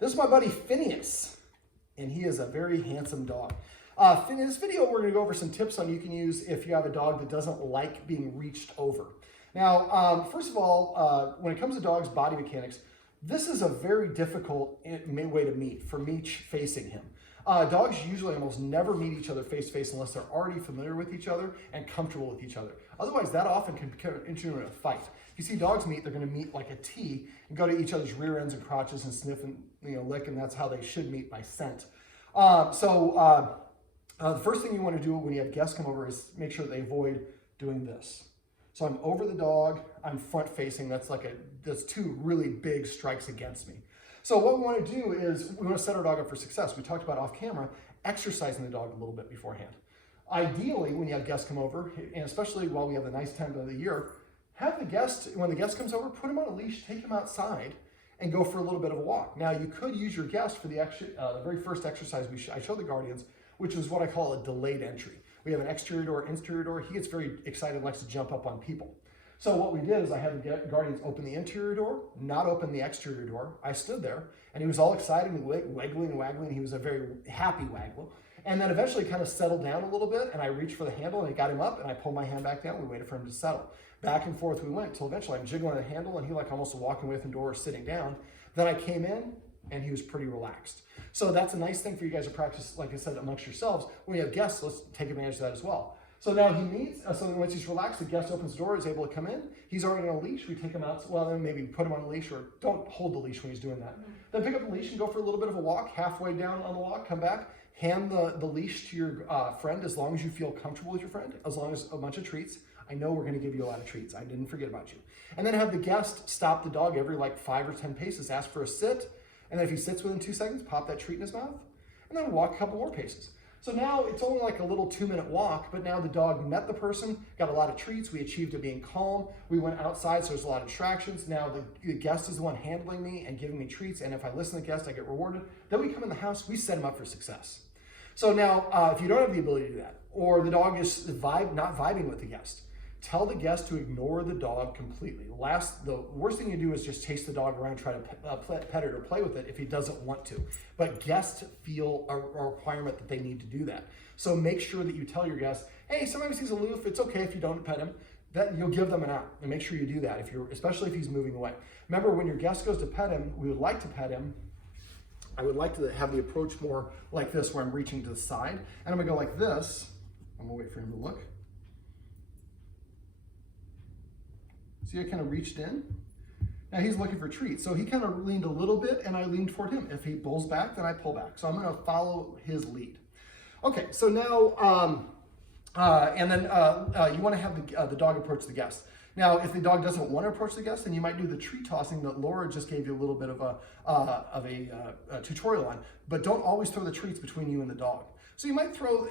This is my buddy Phineas, and he is a very handsome dog. In this video, we're going to go over some tips on you can use if you have a dog that doesn't like being reached over. Now, first of all, when it comes to dogs' body mechanics, this is a very difficult way to meet for me facing him. Dogs usually almost never meet each other face to face unless they're already familiar with each other and comfortable with each other. Otherwise, that often can turn into a fight. If you see dogs meet, they're going to meet like a T and go to each other's rear ends and crotches and sniff and lick, and that's how they should meet by scent. The first thing you want to do when you have guests come over is make sure they avoid doing this. So I'm over the dog, I'm front facing. That's two really big strikes against me. So what we want to do is we want to set our dog up for success. We talked about off camera, exercising the dog a little bit beforehand. Ideally, when you have guests come over, and especially while we have the nice time of the year, have the guest, when the guest comes over, put him on a leash, take him outside, and go for a little bit of a walk. Now, you could use your guest for the very first exercise I showed the Guardians, which is what I call a delayed entry. We have an exterior door, interior door. He gets very excited, likes to jump up on people. So what we did is I had the Guardians open the interior door, not open the exterior door. I stood there, and he was all excited and wiggling and waggling. He was a very happy waggle. And then eventually kind of settled down a little bit, and I reached for the handle, and I got him up, and I pulled my hand back down. We waited for him to settle. Back and forth we went until eventually I'm jiggling the handle, and he almost walking away from the door or sitting down. Then I came in, and he was pretty relaxed. So that's a nice thing for you guys to practice, like I said, amongst yourselves. When you have guests, let's take advantage of that as well. So now he meets, so then once he's relaxed, the guest opens the door, is able to come in. He's already on a leash. We take him out, well, then maybe put him on a leash, or don't hold the leash when he's doing that. Then pick up the leash and go for a little bit of a walk, halfway down on the walk, come back, hand the leash to your friend as long as you feel comfortable with your friend, as long as a bunch of treats. I know we're going to give you a lot of treats. I didn't forget about you. And then have the guest stop the dog every 5 or 10 paces, ask for a sit, and then if he sits within 2 seconds, pop that treat in his mouth, and then walk a couple more paces. So now it's only like a little 2-minute walk, but now the dog met the person, got a lot of treats. We achieved it being calm. We went outside, so there's a lot of distractions. Now the guest is the one handling me and giving me treats, and if I listen to the guest, I get rewarded. Then we come in the house, we set him up for success. So now, if you don't have the ability to do that, or the dog is not vibing with the guest, tell the guest to ignore the dog completely. The worst thing you do is just chase the dog around, try to pet it or play with it if he doesn't want to. But guests feel a requirement that they need to do that. So make sure that you tell your guest, hey, sometimes he's aloof. It's okay if you don't pet him. That you'll give them an out, and make sure you do that, especially if he's moving away. Remember, when your guest goes to pet him, we would like to pet him. I would like to have the approach more like this, where I'm reaching to the side, and I'm gonna go like this. I'm gonna wait for him to look. See, I kind of reached in. Now he's looking for treats. So he kind of leaned a little bit, and I leaned toward him. If he pulls back, then I pull back. So I'm going to follow his lead. Okay, so now, you want to have the dog approach the guest. Now, if the dog doesn't want to approach the guest, then you might do the treat tossing that Laura just gave you a little bit of a tutorial on. But don't always throw the treats between you and the dog. So you might throw,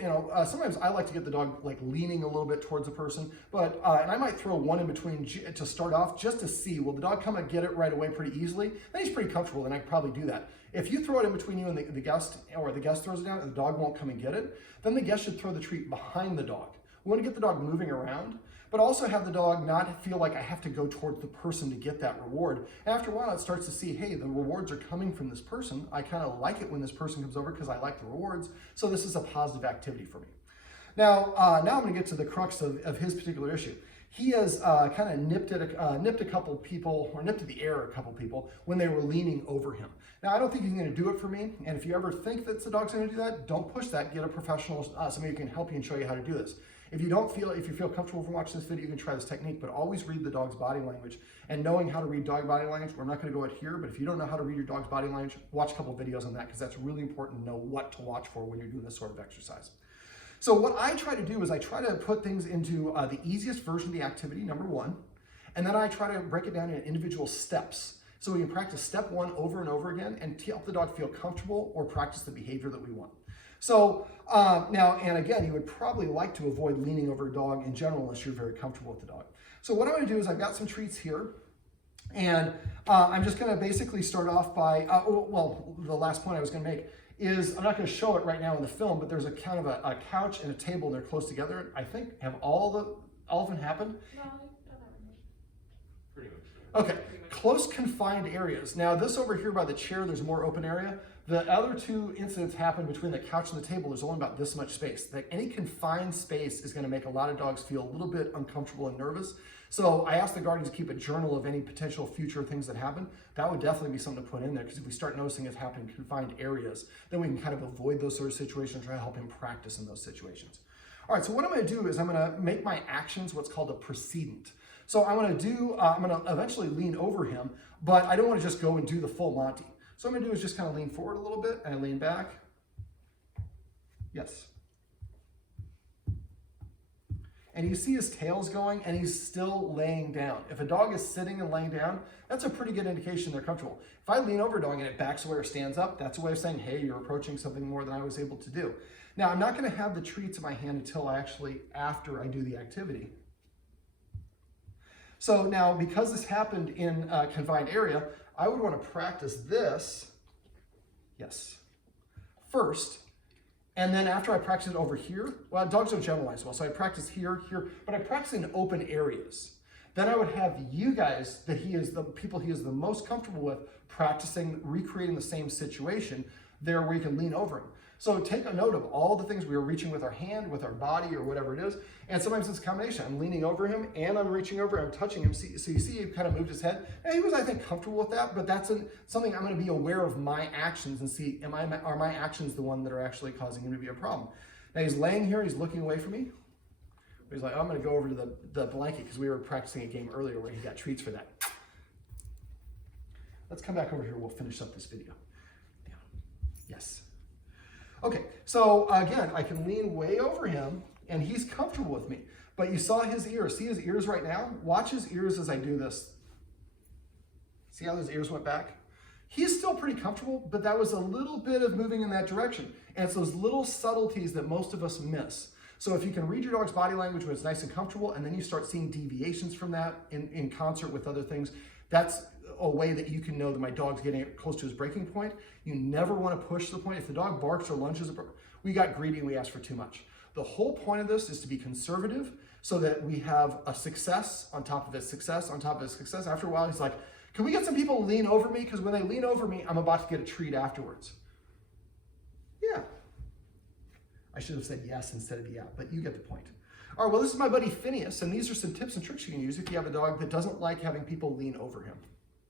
sometimes I like to get the dog leaning a little bit towards the person, but and I might throw one in between to start off just to see, will the dog come and get it right away pretty easily? Then he's pretty comfortable, and I can probably do that. If you throw it in between you and the guest, or the guest throws it down and the dog won't come and get it, then the guest should throw the treat behind the dog. We want to get the dog moving around, but also have the dog not feel like I have to go towards the person to get that reward. After a while, it starts to see, hey, the rewards are coming from this person. I kind of like it when this person comes over because I like the rewards. So this is a positive activity for me. Now I'm going to get to the crux of his particular issue. He has kind of nipped a couple people, or nipped to the air a couple people when they were leaning over him. Now, I don't think he's going to do it for me. And if you ever think that the dog's going to do that, don't push that. Get a professional, somebody who can help you and show you how to do this. If you feel comfortable from watching this video, you can try this technique, but always read the dog's body language. And knowing how to read dog body language, we're not going to go out here, but if you don't know how to read your dog's body language, watch a couple videos on that, because that's really important to know what to watch for when you're doing this sort of exercise. So what I try to do is I try to put things into the easiest version of the activity, number 1, and then I try to break it down into individual steps. So we can practice step 1 over and over again and help the dog feel comfortable or practice the behavior that we want. So now, and again, you would probably like to avoid leaning over a dog in general unless you're very comfortable with the dog. So what I'm going to do is I've got some treats here, and I'm just going to basically start off by, the last point I was going to make is, I'm not going to show it right now in the film, but there's a kind of a couch and a table, and they're close together. I think, have all of them happened? No, pretty much. Okay, close confined areas. Now this over here by the chair, there's more open area. The other two incidents happened between the couch and the table. There's only about this much space. Like any confined space is going to make a lot of dogs feel a little bit uncomfortable and nervous. So I asked the guardians to keep a journal of any potential future things that happen. That would definitely be something to put in there, because if we start noticing it happen in confined areas, then we can kind of avoid those sort of situations, try to help him practice in those situations. All right, so what I'm going to do is I'm going to make my actions what's called a precedent. So I'm going to eventually lean over him, but I don't want to just go and do the full Monty. So what I'm going to do is just kind of lean forward a little bit and lean back. Yes. And you see his tail's going and he's still laying down. If a dog is sitting and laying down, that's a pretty good indication they're comfortable. If I lean over a dog and it backs away or stands up, that's a way of saying, hey, you're approaching something more than I was able to do. Now, I'm not going to have the treats in my hand until after I do the activity. So now, because this happened in a confined area, I would want to practice this, yes, first. And then after I practice it over here, well, dogs don't generalize well, so I practice here, but I practice in open areas. Then I would have you guys, the people he is the most comfortable with, practicing, recreating the same situation there where you can lean over him. So take a note of all the things we were reaching with our hand, with our body, or whatever it is. And sometimes it's a combination. I'm leaning over him and I'm reaching over, I'm touching him. So you see he kind of moved his head. And he was, I think, comfortable with that, but that's something I'm going to be aware of my actions and see, are my actions the one that are actually causing him to be a problem? Now he's laying here, he's looking away from me. He's like, I'm going to go over to the blanket because we were practicing a game earlier where he got treats for that. Let's come back over here, we'll finish up this video. Down. Yes. Okay, so again, I can lean way over him and he's comfortable with me. But you saw his ears. See his ears right now? Watch his ears as I do this. See how his ears went back? He's still pretty comfortable, but that was a little bit of moving in that direction. And it's those little subtleties that most of us miss. So if you can read your dog's body language when it's nice and comfortable, and then you start seeing deviations from that in concert with other things, that's a way that you can know that my dog's getting close to his breaking point. You never want to push the point. If the dog barks or lunges, we got greedy and we asked for too much. The whole point of this is to be conservative so that we have a success on top of his success on top of his success. After a while, he's like, can we get some people to lean over me? Because when they lean over me, I'm about to get a treat afterwards. Yeah. I should have said yes instead of yeah, but you get the point. All right, well, this is my buddy Phineas, and these are some tips and tricks you can use if you have a dog that doesn't like having people lean over him.